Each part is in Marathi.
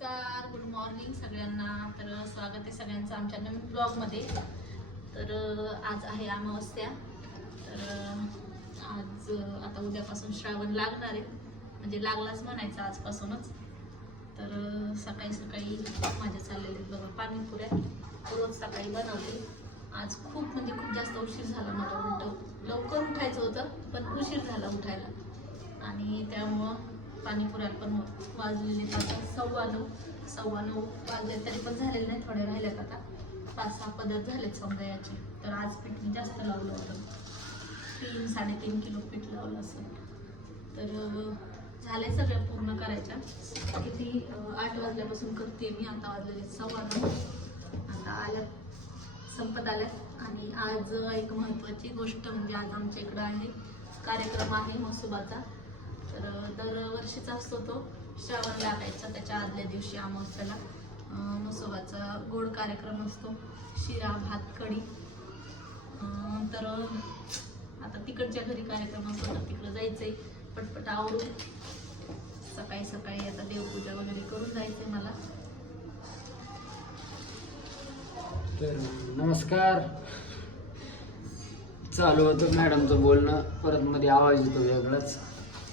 नमस्कार गुड मॉर्निंग सगळ्यांना. तर स्वागत आहे सगळ्यांचं आमच्या नवीन ब्लॉगमध्ये तर आज आहे अमावस्या. तर आज आता उद्यापासून श्रावण लागणार आहे. म्हणजे लागलाच म्हणायचं आजपासूनच. तर सकाळी सकाळी माझ्या चाललेले आहेत बघा पाणीपुऱ्या रोज सकाळी बनवते. आज खूप म्हणजे खूप जास्त उशीर झाला मला उलट. लवकर उठायचं होतं पण उशीर झाला उठायला. आणि त्यामुळं पाणीपुऱ्या पण वाजलेले आता सव्वा नऊ सव्वा नऊ वाजले तरी पण झालेले नाही थोडे राहिलेत आता. पाच सहा पदार्थ झालेत समजा याचे. तर आज पीठ मी जास्त लावलं होतं. तीन साडेतीन किलो पीठ लावलं असेल. तर झाले सगळ्या सगळं पूर्ण करायच्या किती आठ वाजल्यापासून करते मी आता वाजलेले सव्वा नऊ. आता आल्या संपत आल्यात आणि आज एक महत्त्वाची गोष्ट म्हणजे आज आमच्या इकडं आहे कार्यक्रम आहे मसुबाचा. तर दरवर्षीचा असतो तो श्रावण लागायचा त्याच्या आदल्या दिवशी अमावस्याला. मसोबाचा गोड कार्यक्रम असतो शिरा भात कढी. तर आता तिकडच्या घरी कार्यक्रम असतो तर तिकडं जायचंय पटपट आवडून सकाळी सकाळी आता देवपूजा वगैरे करून जायचंय मला. तर नमस्कार. चालू होतं मॅडमचं बोलणं परत मध्ये आवाज येतो वेगळाच.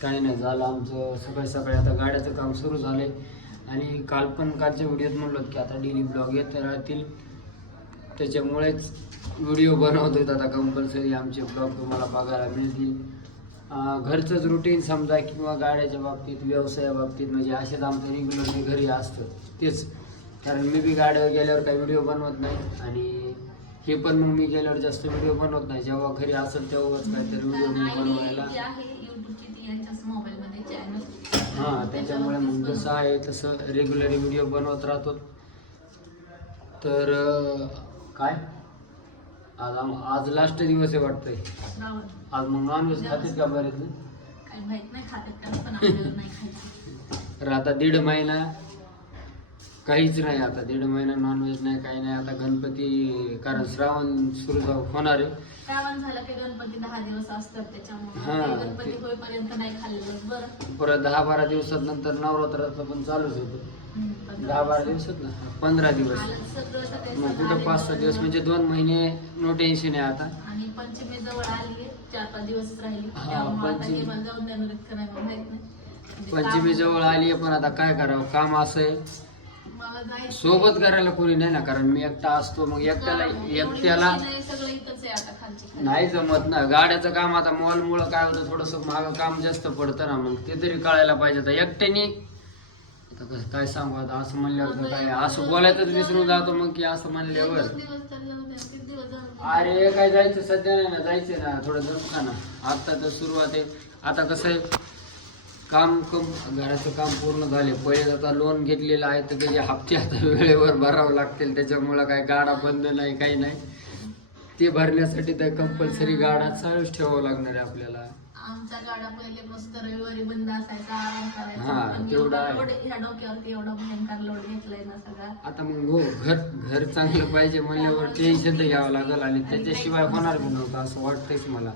काही नाही झालं आमचं सकाळी सकाळी. आता गाड्याचं काम सुरू झालंय. आणि काल पण कालच्या व्हिडिओत म्हणलं की आता डेली ब्लॉग येत राहतील. त्याच्यामुळेच व्हिडिओ बनवतोय आता कंपल्सरी आमचे ब्लॉग तुम्हाला बघायला मिळतील. घरचंच रुटीन समजा किंवा गाड्याच्या बाबतीत व्यवसाया बाबतीत म्हणजे असेच आमचं रेग्युलरली घरी असतं तेच. कारण मी बी गाड्यावर गेल्यावर काही व्हिडिओ बनवत नाही आणि हे पण मग मी गेल्यावर जास्त व्हिडिओ बनवत नाही. जेव्हा घरी असेल तेव्हाच काहीतरी व्हिडिओ मी बनवायला जी आहे युट्यूबची ती यांच्याच मोबाईलमध्ये चॅनल हां त्याच्यामुळे मग जसं आहे तसं रेग्युलरली व्हिडिओ बनवत राहतो. तर काय? आज आम- आज लास्ट दिवस आहे वाटतंय. आज मग नॉनव्हेज खातेच का बरेच? आता दीड महिना. काहीच नाही आता. दीड महिना नॉनव्हेज नाही काही नाही. आता गणपती कारण श्रावण सुरू होणार आहे. श्रावण झालं की गणपती दहा दिवस असतात हा, त्याच्यामुळे ते गणपती ते- होईपर्यंत नाही खाल्लेलं बरं. परत दहा बारा दिवसात नंतर नवरात्राचं पण चालूच होतं. हम्म, पण दहा बारा दिवसात. ना? पंधरा दिवस. आलं सगळं सगळे मग कुठं पाच सहा दिवस म्हणजे दोन महिने नो टेन्शन आहे आता. आणि पंचमी जवळ आली चार पाच दिवस राहिली. हा, त्यामुळे आता पंचमी- मला जाऊन देणार इतकं नाही मला माहीत नाही. म्हणजे पंचमी जवळ आली आहे पण आता काय करावं? काम असं आहे. मला जायचं सोबत करायला कोणी नाही ना कारण मी एकटा असतो मग एकट्याला एकट्याला मशीन आहे, सगळं इथंच आहे आता खालची खाली. नाही जमत ना. गाड्याचं काम आता मॉल मुळे काय होतं थोडस मागं काम जास्त पडतं ना मग ते तरी कळायला पाहिजे. आता एकट्याने आता कसं काय सांगू आता? असं म्हणल्यावर तर काय असं बोलायचंच विसरून जातो मग की असं म्हणल्यावर. दोन दिवस चालले होते किती दिवस झाले? अरे काय जायचं सध्या नाही ना जायचं ना थोडं जमका ना. आता तर सुरुवात आहे. आता कसं आहे काम कम घराचं काम पूर्ण झाले. पहिले आता लोन घेतलेलं आहे तर त्याचे हप्ते आता वेळेवर भरावं लागतील. त्याच्यामुळं काय गाडा बंद नाही काही नाही. ते भरण्यासाठी तर कंपल्सरी गाडा चालूच ठेवावं लागणार आहे आपल्याला. आमच्या गाड्या पहिले मस्त रविवारी बंद असायचा आराम करायचा. हा, पण तेवढं एवढा आहे. लोड ह्या डोक्यावरती एवढा भयंकर लोड घेतलाय ना सगळा. आता मग हो घर घर चांगलं पाहिजे म्हणल्यावर टेन्शन तर घ्यावं लागेल आणि त्याच्याशिवाय होणार बी नव्हतं असं वाटतंच मला.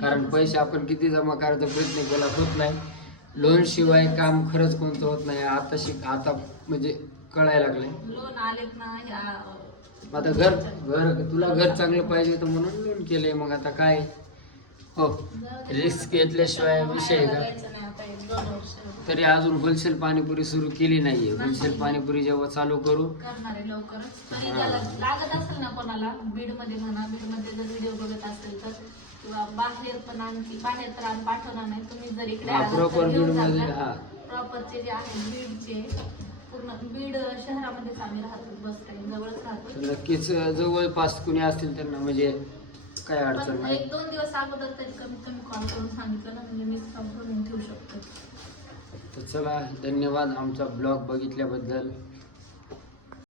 कारण पैसे आपण किती जमा करायचा प्रयत्न केला होत नाही. लोन शिवाय काम खरंच कोणतं होत नाही. आता शिक आता म्हणजे कळायला लागलंय. लोन आलेत ना ह्या आता घर घर तुला घर चांगलं पाहिजे तर म्हणून लोन केलंय. मग आता काय? हो रिस्क घेतल्याशिवाय विषय का? बघायचं नाही आता एक दोन वर्ष तरी अजून होलसेल पाणीपुरी सुरू केली नाहीये. होलसेल पाणीपुरी जेव्हा चालू करू करणार आहे लवकरच. तरी त्याला लागत असेल ना कोणाला? बीडमध्ये म्हणा बीडमध्ये जर व्हिडिओ बघत बाहेर पण आणखी बाहेर तर आम्ही पाठवणार नाही. तुम्ही जर इकडे हा, proper बीडमध्ये, हा. प्रॉपरचे जे आहे बीडचे पूर्ण बीड शहरामध्येच आम्ही राहतो बस स्टँड जवळच राहतो. तर नक्कीच जवळपास कुणी असतील त्यांना म्हणजे काय अडचण पण नाही. एक दोन दिवस अगोदर तरी कमीत कमी कॉल करून सांगितलं ना म्हणजे मी करून ठेवू शकतो. तर चला धन्यवाद आमचा ब्लॉग बघितल्याबद्दल.